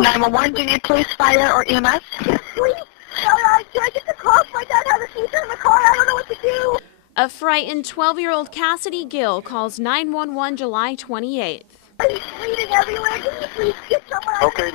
911, do you need police, fire, or EMS? Yes, please. Can I get the call? My dad has a seizure in the car. I don't know what to do. A frightened 12-year-old Cassidy Gill calls 911 July 28th. He's bleeding everywhere. Can you please get someone? Okay,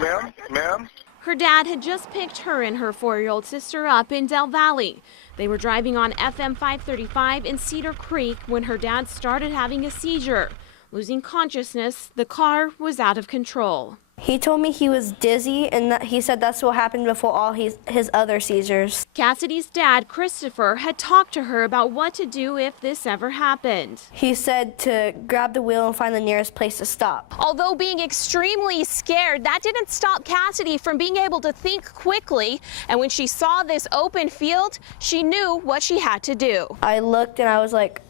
ma'am. Her dad had just picked her and her 4-year-old sister up in Del Valley. They were driving on FM 535 in Cedar Creek when her dad started having a seizure. Losing consciousness, the car was out of control. He told me he was dizzy, and that he said that's what happened before all his other seizures. Cassidy's dad, Christopher, had talked to her about what to do if this ever happened. He said to grab the wheel and find the nearest place to stop. Although being extremely scared, that didn't stop Cassidy from being able to think quickly. And when she saw this open field, she knew what she had to do. I looked and I was like,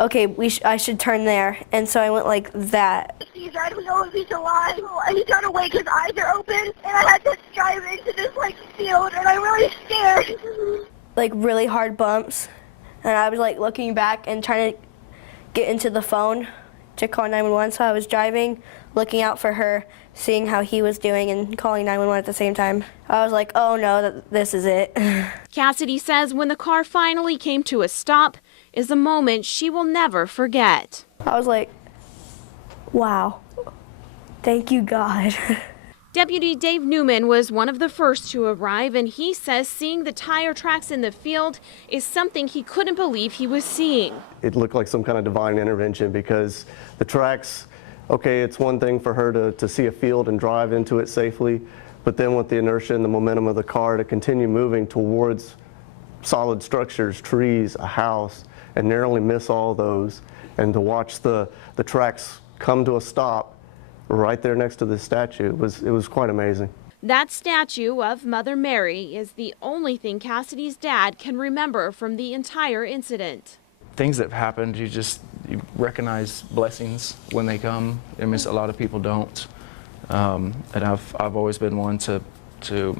okay, I should turn there. And so I went like that. He's I don't know if he's alive. He's not awake. His eyes are open. And I had to drive into this field, and I'm really scared. Like really hard bumps. And I was like looking back and trying to get into the phone to call 911. So I was driving, looking out for her, seeing how he was doing, and calling 911 at the same time. I was like, oh no, this is it. Cassidy says when the car finally came to a stop is a moment she will never forget. I was like, wow, thank you, God. Deputy Dave Newman was one of the first to arrive, and he says seeing the tire tracks in the field is something he couldn't believe he was seeing. It looked like some kind of divine intervention because the tracks, okay, it's one thing for her to see a field and drive into it safely, but then with the inertia and the momentum of the car to continue moving towards solid structures, trees, a house, and narrowly miss all those, and to watch the tracks come to a stop right there next to the statue, it was quite amazing. That statue of Mother Mary is the only thing Cassidy's dad can remember from the entire incident. Things that have happened, you recognize blessings when they come. I mean, a lot of people don't, and I've always been one to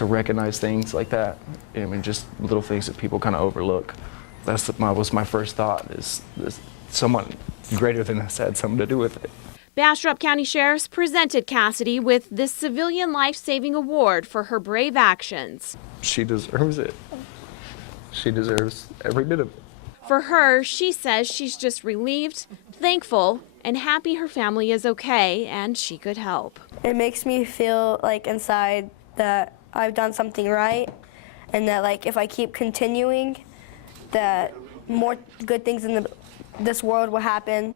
recognize things like that. I mean, just little things that people kind of overlook. Was my first thought, is someone greater than us had something to do with it. Bastrop County Sheriffs presented Cassidy with this Civilian Life-Saving Award for her brave actions. She deserves it. She deserves every bit of it. For her, she says she's just relieved, thankful, and happy her family is okay and she could help. It makes me feel like inside that I've done something right, and that like if I keep continuing, that more good things in this world will happen.